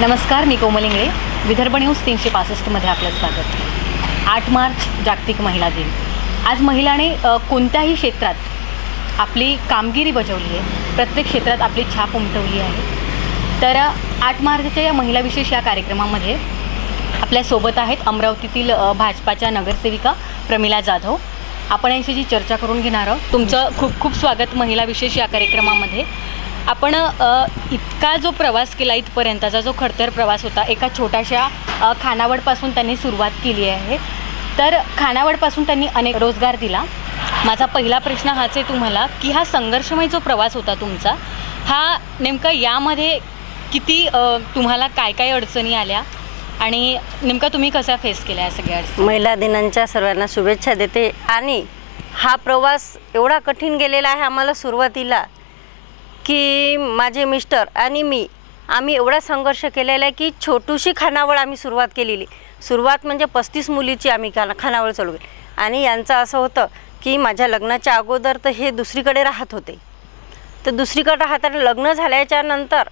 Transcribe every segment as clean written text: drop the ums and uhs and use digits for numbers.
नमस्कार, मी कोमल इंगळे. विदर्भ न्यूज 365 मध्ये आपलं स्वागत. 8 मार्च जागतिक महिला दिन. आज महिलाने कोणत्याही क्षेत्रात आपली कामगिरी बजावली आहे, प्रत्येक क्षेत्रात आपली छाप उमटवली आहे. तर 8 मार्चच्या या महिला विशेष या कार्यक्रमामध्ये आपल्यासोबत आहेत अमरावतीतील भाजपाच्या नगरसेविका प्रमिला जाधव. आपण यांच्याशी चर्चा करून घेणार आहोत. तुमचं खूप खूप स्वागत महिला विशेष या कार्यक्रमामध्ये. आपण इतका जो प्रवास केला, इथपर्यंतचा जो खडतर प्रवास होता, एका छोट्याशा खानावळपासून त्यांनी सुरुवात केली आहे. तर खानावळपासून त्यांनी अनेक रोजगार दिला. माझा पहिला प्रश्न हाच आहे तुम्हाला की हा संघर्षमय जो प्रवास होता तुमचा, हा नेमका यामध्ये किती तुम्हाला काय काय अडचणी आल्या आणि नेमका तुम्ही कसा फेस केला या सगळ्या अडचणी? महिला दिनांच्या सर्वांना शुभेच्छा देते. आणि हा प्रवास एवढा कठीण गेलेला आहे आम्हाला सुरुवातीला की माझे मिस्टर आणि मी आम्ही एवढा संघर्ष केलेला आहे की छोटीशी खानावळ आम्ही सुरुवात केलेली. सुरुवात म्हणजे 35 मुलीची आम्ही खानावळ चालवली. आणि यांचं असं होतं की माझ्या लग्नाच्या अगोदर तर हे दुसरीकडे राहत होते. तर दुसरीकडे राहताना लग्न झाल्याच्या नंतर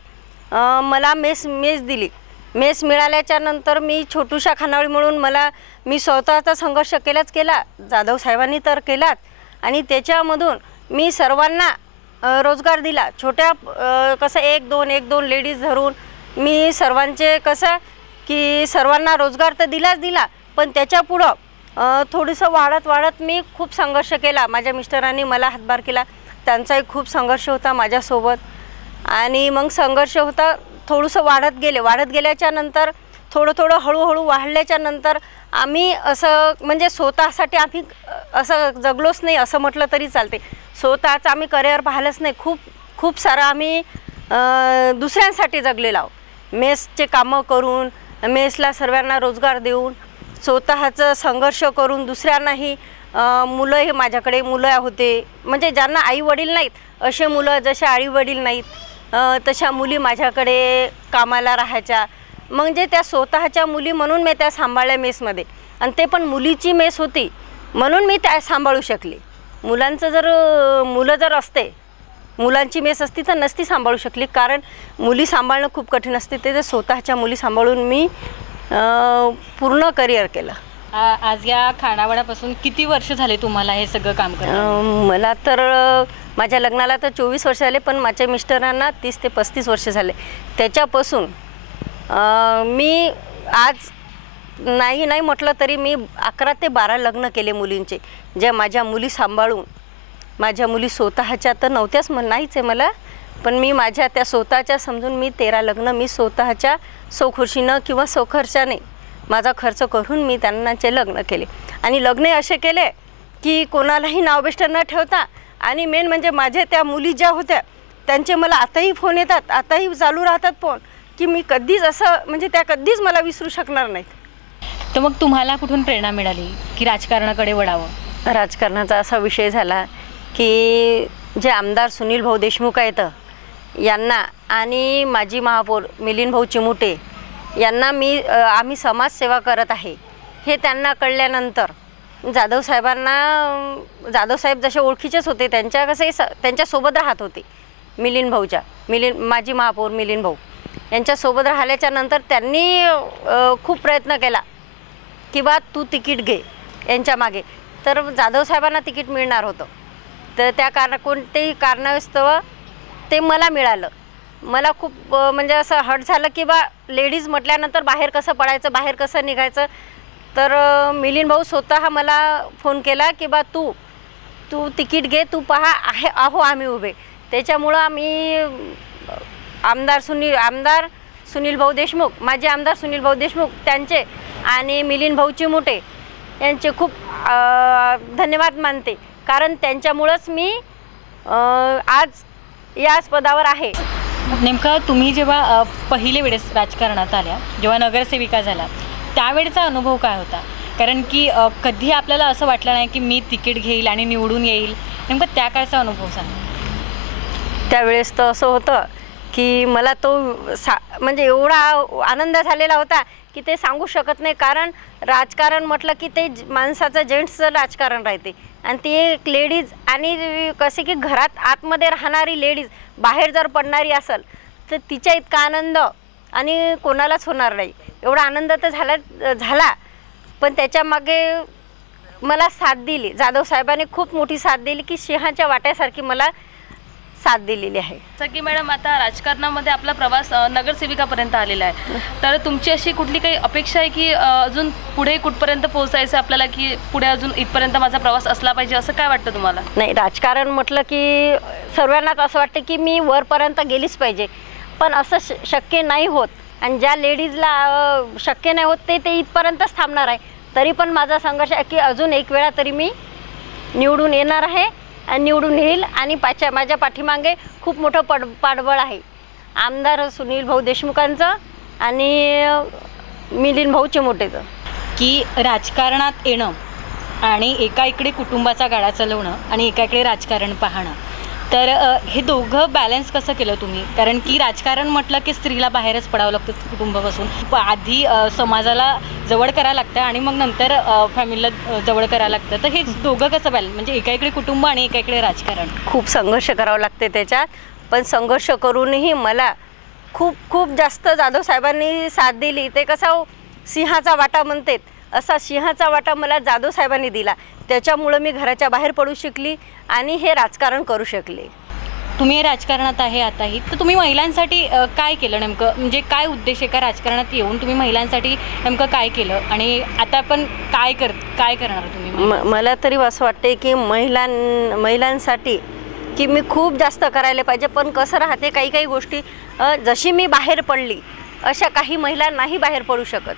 मला मेस दिली. मेस मिळाल्याच्या नंतर मी छोटूशा खानावळी म्हणून मी स्वतःचा संघर्ष केला. जाधव साहेबांनी तर केलाच. आणि त्याच्यामधून मी सर्वांना रोजगार दिला. छोट्या कसं एक दोन लेडीज धरून मी सर्वांचे कसं की सर्वांना रोजगार तर दिला, पण त्याच्यापुढं थोडंसं वाढत मी खूप संघर्ष केला. माझ्या मिस्टरांनी मला हातभार केला. त्यांचाही खूप संघर्ष होता माझ्यासोबत. आणि मग संघर्ष होता, थोडंसं वाढत गेल्याच्या नंतर थोडं हळूहळू वाढल्याच्या नंतर आम्ही असं म्हणजे स्वतःसाठी आम्ही असं जगलोच नाही असं म्हटलं तरी चालते. स्वतःचं आम्ही करिअर पाहिलंच नाही. खूप सारं आम्ही दुसऱ्यांसाठी जगलेलो आहोत. मेसचे कामं करून, मेसला सर्वांना रोजगार देऊन, स्वतःचं संघर्ष करून दुसऱ्यांनाही मुलं हे माझ्याकडे मुलं होते म्हणजे ज्यांना आई वडील नाहीत असे मुलं, जसे आई वडील नाहीत तशा मुली माझ्याकडे कामाला राहायच्या. म्हणजे त्या स्वतःच्या मुली म्हणून मी त्या सांभाळल्या मेसमध्ये. आणि ते पण मुलीची मेस होती म्हणून मी त्या सांभाळू शकले. मुलं जर असते, मुलांची मेस असती तर नसती सांभाळू शकली. कारण मुली सांभाळणं खूप कठीण असते. ते स्वतःच्या मुली सांभाळून मी पूर्ण करिअर केलं. आज या खानावळापासून किती वर्ष झाले तुम्हाला हे सगळं काम करायला? मला तर माझ्या लग्नाला तर 24 वर्ष झाले, पण माझ्या मिस्टरांना 30 ते 35 वर्ष झाले. त्याच्यापासून मी आज नाही म्हटलं तरी मी 11 ते 12 लग्न केले मुलींचे. ज्या माझ्या मुली सांभाळून, माझ्या मुली स्वतःच्या तर नव्हत्याच नाहीच आहे मला, पण मी माझ्या त्या स्वतःच्या समजून मी 13 लग्न मी स्वतःच्या स्वखुशीनं किंवा स्वखर्चाने माझा खर्च करून मी त्यांनाचे लग्न केले. आणि लग्न असे केले की कोणालाही नावबेष्ट न ठेवता. आणि मेन म्हणजे माझ्या त्या मुली ज्या होत्या त्यांचे मला आताही फोन येतात, आताही चालू राहतात फोन, की मी कधीच असं म्हणजे त्या कधीच मला विसरू शकणार नाहीत. तर मग तुम्हाला कुठून प्रेरणा मिळाली की राजकारणाकडे वळावं? राजकारणाचा असा विषय झाला की जे आमदार सुनील भाऊ देशमुख आहेत यांना आणि माजी महापौर मिलिंद भाऊ चिमुटे यांना आम्ही समाजसेवा करत आहे हे त्यांना कळल्यानंतर जाधव साहेब जसे ओळखीचेच होते, त्यांच्यासोबत राहत होते. माजी महापौर मिलिंद भाऊ यांच्यासोबत राहिल्याच्या नंतर त्यांनी खूप प्रयत्न केला की बा तू तिकीट घे यांच्या मागे. तर जाधव साहेबांना तिकीट मिळणार होतं. तर त्या कोणतेही कारणास्तव ते मला मिळालं. मला खूप म्हणजे असं हट झालं की बा लेडीज म्हटल्यानंतर बाहेर कसं पडायचं, बाहेर कसं निघायचं. तर मिलिंद भाऊ स्वतः मला फोन केला की बा तू तिकीट घे, तू पहा आम्ही उभे. त्याच्यामुळं आम्ही आमदार सुनील भाऊ देशमुख, माजी आमदार सुनील भाऊ देशमुख त्यांचे आणि मिलिंद भाऊ चिमुटे यांचे खूप धन्यवाद मानते. कारण त्यांच्यामुळंच मी आज याच पदावर आहे. नेमकं तुम्ही जेव्हा पहिले वेळेस राजकारणात आल्या, जेव्हा नगरसेविका झाला, त्यावेळेचा अनुभव काय होता? कारण की कधी आपल्याला असं वाटलं नाही की मी तिकीट घेईल आणि निवडून येईल. नेमकं त्या काळचा अनुभव सांगा. त्यावेळेस तर असं होतं की मला तो म्हणजे एवढा आनंद झालेला होता की ते सांगू शकत नाही. कारण राजकारण म्हटलं की ते माणसाचं जेंट्सचं राजकारण राहते. आणि ती एक लेडीज आणि कसे की घरात आतमध्ये राहणारी लेडीज बाहेर जर पडणारी असेल तर तिच्या इतका आनंद आणि कोणालाच होणार नाही. एवढा आनंद तर झाला पण त्याच्या मागे मला साथ दिली. जाधव साहेबांनी खूप मोठी साथ दिली की सिंहाच्या वाट्यासारखी मला साथ दिलेली आहे. सगळी मॅडम, आता राजकारणामध्ये आपला प्रवास नगरसेविकापर्यंत आलेला आहे, तर तुमची अशी कुठली काही अपेक्षा आहे की अजून पुढे कुठपर्यंत पोहोचायचं आपल्याला, की पुढे अजून इथपर्यंत माझा प्रवास असला पाहिजे, असं काय वाटतं तुम्हाला? नाही, राजकारण म्हटलं की सर्वांनाच असं वाटतं की मी वरपर्यंत गेलीच पाहिजे, पण असं शक्य नाही होत. आणि ज्या लेडीजला शक्य नाही होत ते इथपर्यंतच थांबणार आहे. तरी पण माझा संघर्ष आहे की अजून एक वेळा तरी मी निवडून येणार आहे आणि निवडून येईल. आणि माझ्या पाठीमागे खूप मोठं पाठबळ आहे आमदार सुनील भाऊ देशमुखांचं आणि मिलिंद भाऊ चिमोटेचं. की राजकारणात येणं आणि एका इकडे कुटुंबाचा गाडा चालवणं आणि एका इकडे राजकारण पाहणं, तर हे दोघं बॅलन्स कसं केलं तुम्ही? कारण की राजकारण म्हटलं की स्त्रीला बाहेरच पडावं लागतं कुटुंबापासून. आधी समाजाला जवळ करायला लागतं आणि मग नंतर फॅमिलीला जवळ करायला लागतं. तर हे दोघं कसं बॅलन्स, म्हणजे एका इकडे कुटुंब आणि एका इकडे राजकारण? खूप संघर्ष करावं लागते त्याच्यात, पण संघर्ष करूनही मला खूप जास्त जाधव साहेबांनी साथ दिली. ते कसं सिंहाचा वाटा म्हणतात, असा सिंहाचा वाटा मला जाधव साहेबांनी दिला. त्याच्यामुळं मी घराच्या बाहेर पडू शकली आणि हे राजकारण करू शकले. तुम्ही राजकारणात आहे आताही, तर तुम्ही महिलांसाठी काय केलं नेमकं? म्हणजे काय उद्देश एका राजकारणात येऊन तुम्ही महिलांसाठी नेमकं काय केलं आणि आता पण काय करणार तुम्ही? मला तरी असं वाटते की महिलांसाठी की मी खूप जास्त करायला पाहिजे. पण कसं राहते, काही गोष्टी जशी मी बाहेर पडली अशा काही महिला नाही बाहेर पडू शकत.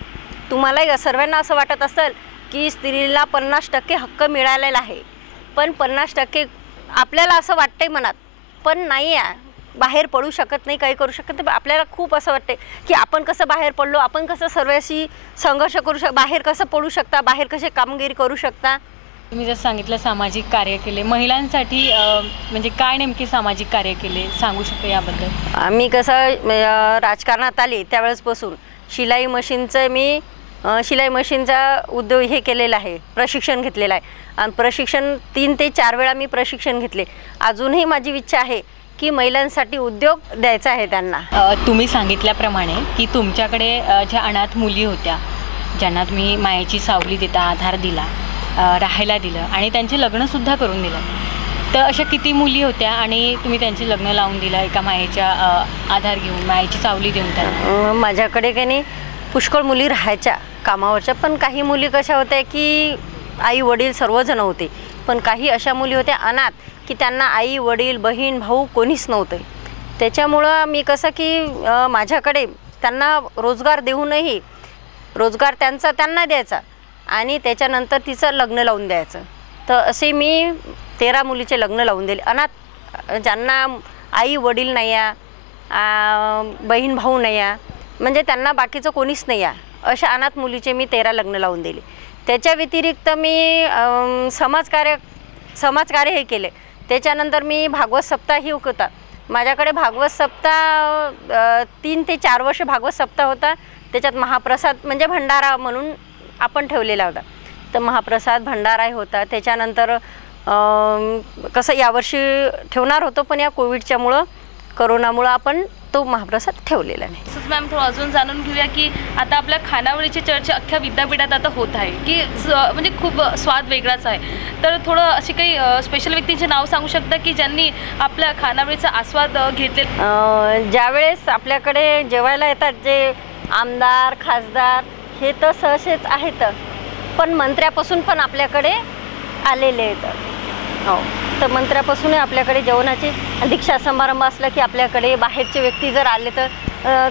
तुम्हालाही सर्वांना असं वाटत असेल की स्त्रीला 50% हक्क मिळालेला आहे, पण 50% आपल्याला असं वाटतंय मनात, पण नाही आहे, बाहेर पडू शकत नाही, काही करू शकत नाही. आपल्याला खूप असं वाटते की आपण कसं बाहेर पडलो, आपण कसं सर्वांशी संघर्ष करू बाहेर कसं पडू शकता, बाहेर कसे कामगिरी करू शकता. तुम्ही जसं सांगितलं सामाजिक कार्य केले महिलांसाठी, म्हणजे काय नेमके सामाजिक कार्य केले सांगू शकता याबद्दल? आम्ही कसं राजकारणात आली त्यावेळेसपासून शिलाई मशीनचा उद्योग हे केलेला आहे, प्रशिक्षण घेतलेलं आहे. आणि प्रशिक्षण 3 ते 4 वेळा मी प्रशिक्षण घेतले. अजूनही माझी इच्छा आहे की महिलांसाठी उद्योग द्यायचा आहे त्यांना. तुम्ही सांगितल्याप्रमाणे की तुमच्याकडे ज्या अनाथ मुली होत्या, ज्यांना तुम्ही मायेची सावली देता, आधार दिला, राहायला दिलं आणि त्यांचे लग्नसुद्धा करून दिलं, तर अशा किती मुली होत्या आणि तुम्ही त्यांचे लग्न लावून दिलं एका मायेच्या आधार घेऊन, मायेची सावली देऊन त्यांना? माझ्याकडे काही नाही पुष्कळ मुली राहायच्या कामावरच्या, पण काही मुली कशा होत्या की आई वडील सर्वजण होते, पण काही अशा मुली होत्या अनाथ की त्यांना आई वडील बहीण भाऊ कोणीच नव्हते. त्याच्यामुळं मी कसं की माझ्याकडे त्यांना रोजगार देऊनही रोजगार त्यांना द्यायचा आणि त्याच्यानंतर तिचं लग्न लावून द्यायचं. तर असे मी 13 मुलीचे लग्न लावून दिले. अनाथ ज्यांना आई वडील नाही आहे, बहीण भाऊ नाही आहे, म्हणजे त्यांना बाकीचं कोणीच नाही आहे, अशा अनाथ मुलीचे मी 13 लग्न लावून दिले. त्याच्या व्यतिरिक्त मी समाजकार्य हे केले. त्याच्यानंतर मी भागवत सप्ताहही होता. माझ्याकडे भागवत सप्ताह 3 ते 4 वर्ष भागवत सप्ताह होता. त्याच्यात महाप्रसाद म्हणजे भंडारा म्हणून आपण ठेवलेला होता. तर महाप्रसाद भंडाराही होता. त्याच्यानंतर कसं यावर्षी ठेवणार होतो, पण या कोविडच्यामुळं कोरोनामुळं आपण तो महाप्रसाद ठेवलेला नाही. तसंच मॅम, थोडं अजून जाणून घेऊया की आता आपल्या खानावळीची चर्चा अख्ख्या विद्यापीठात आता होत आहे की म्हणजे खूप स्वाद वेगळाच आहे. तर थोडं अशी काही स्पेशल व्यक्तींचे नाव सांगू शकता की ज्यांनी आपल्या खानावळीचा आस्वाद घेतले? ज्यावेळेस आपल्याकडे जेवायला येतात जे आमदार खासदार हे तर सहसेच आहेत, पण मंत्र्यापासून पण आपल्याकडे आलेले आहेत. हो, तर मंत्र्यापासूनही आपल्याकडे जेवणाची दीक्षा समारंभ असला की आपल्याकडे बाहेरचे व्यक्ती जर आले तर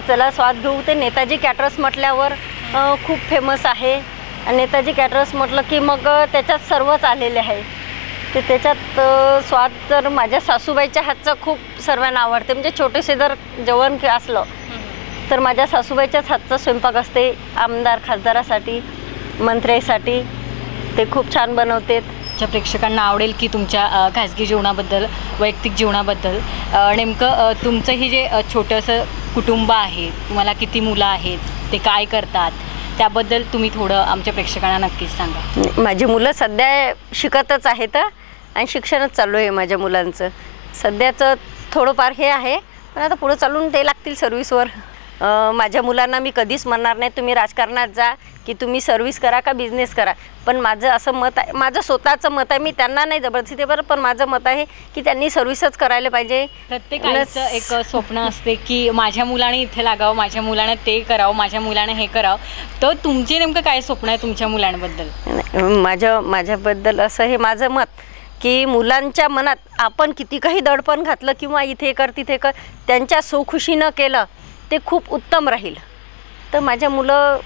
चला स्वाद घेऊ. ते नेताजी कॅटरर्स म्हटल्यावर खूप फेमस आहे. नेताजी कॅटरर्स म्हटलं की मग त्याच्यात सर्वच आलेले आहे. ते त्याच्यात स्वाद तर माझ्या सासूबाईच्या हातचं खूप सर्वांना आवडते. म्हणजे छोटेसे जर जेवण असलं तर माझ्या सासूबाईच्याच हातचा स्वयंपाक असते. आमदार खासदारासाठी मंत्र्यासाठी ते खूप छान बनवतात. प्रेक्षकांना आवडेल की तुमच्या खाजगी जीवनाबद्दल, वैयक्तिक जीवनाबद्दल नेमकं तुमचं हे जे छोटंसं कुटुंब आहे, तुम्हाला किती मुलं आहेत, ते काय करतात, त्याबद्दल तुम्ही थोडं आमच्या प्रेक्षकांना नक्कीच सांगा. माझी मुलं सध्या शिकतच आहेत आणि शिक्षणच चालू आहे माझ्या मुलांचं. सध्याचं थोडंफार हे आहे, पण आता पुढं चालून ते लागतील सर्व्हिसवर. माझ्या मुलांना मी कधीच म्हणणार नाही तुम्ही राजकारणात जा की तुम्ही सर्व्हिस करा का बिझनेस करा, पण माझं असं मत आहे, माझं स्वतःचं मत आहे, मी त्यांना नाही जबरदस्ती ते बरं, पण माझं मत आहे की त्यांनी सर्व्हिसच करायला पाहिजे. प्रत्येकाचं एक स्वप्न असते की माझ्या मुलाने इथे लागावं, माझ्या मुलाने ते करावं, माझ्या मुलाने हे करावं. तर तुमचे नेमकं काय स्वप्न आहे तुमच्या मुलांबद्दल? माझ्याबद्दल असं हे माझं मत की मुलांच्या मनात आपण किती काही दडपण घातलं किंवा इथे कर तिथे कर, त्यांच्या सौखुशीनं केलं ते खूप उत्तम राहील. तर माझ्या मुलं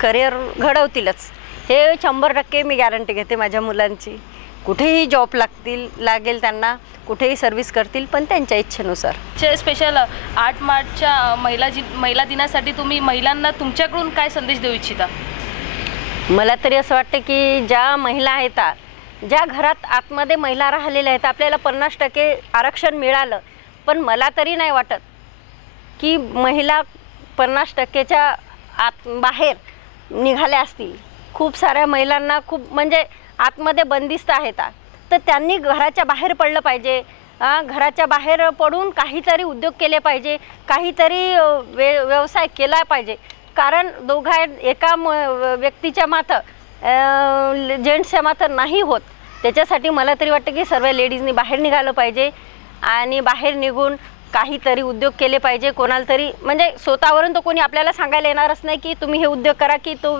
करिअर घडवतीलच, हे 100% मी गॅरंटी घेते माझ्या मुलांची. कुठेही जॉब लागेल त्यांना, कुठेही सर्व्हिस करतील, पण त्यांच्या इच्छेनुसार. स्पेशल 8 मार्चच्या महिला दिनासाठी तुम्ही महिलांना तुमच्याकडून काय संदेश देऊ इच्छिता? मला तरी असं वाटतं की ज्या महिला आहेत, ज्या घरात आतमध्ये महिला राहिलेल्या आहेत, आपल्याला 50% आरक्षण मिळालं, पण मला तरी नाही वाटत की महिला 50%च्या बाहेर निघाल्या असतील. खूप साऱ्या महिलांना खूप म्हणजे आतमध्ये बंदिस्त आहेत, तर त्यांनी घराच्या बाहेर पडलं पाहिजे. घराच्या बाहेर पडून काहीतरी उद्योग केले पाहिजे, काहीतरी व्यवसाय केला पाहिजे. कारण एका व्यक्तीच्या माथं जेंट्सच्या माथं नाही होत. त्याच्यासाठी मला तरी वाटतं की सर्व लेडीजनी बाहेर निघालं पाहिजे आणि बाहेर निघून काहीतरी उद्योग केले पाहिजे. कोणाला तरी म्हणजे स्वतःवरून तर कोणी आपल्याला सांगायला येणारच नाही की तुम्ही हे उद्योग करा की तो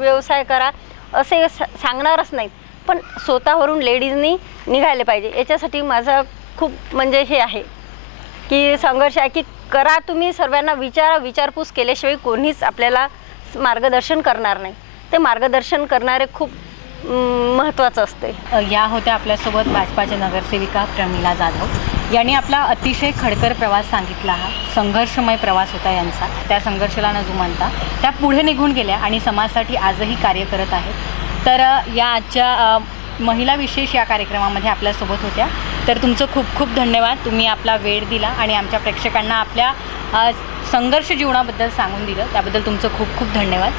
व्यवसाय करा, असे सांगणारच नाहीत, पण स्वतःवरून लेडीजनी निघायला पाहिजे. याच्यासाठी माझा खूप म्हणजे हे आहे की संघर्ष आहे की करा तुम्ही, सर्वांना विचारपूस केल्याशिवाय कोणीच आपल्याला मार्गदर्शन करणार नाही. ते मार्गदर्शन करणारे खूप महत्त्वाचं असते. या होत्या आपल्यासोबत भाजपाच्या नगरसेविका प्रमिला जाधव यांनी आपला अतिशय खडतर प्रवास सांगितला. हा संघर्षमय प्रवास होता यांचा. त्या संघर्षाला न जुमानता त्या पुढे निघून गेल्या आणि समाजासाठी आजही कार्य करत आहेत. तर या आजच्या महिला विशेष या कार्यक्रमामध्ये आपल्यासोबत होत्या. तर तुमचं खूप खूप धन्यवाद. तुम्ही आपला वेळ दिला आणि आमच्या प्रेक्षकांना आपल्या संघर्ष जीवनाबद्दल सांगून दिलं, त्याबद्दल तुमचं खूप खूप धन्यवाद.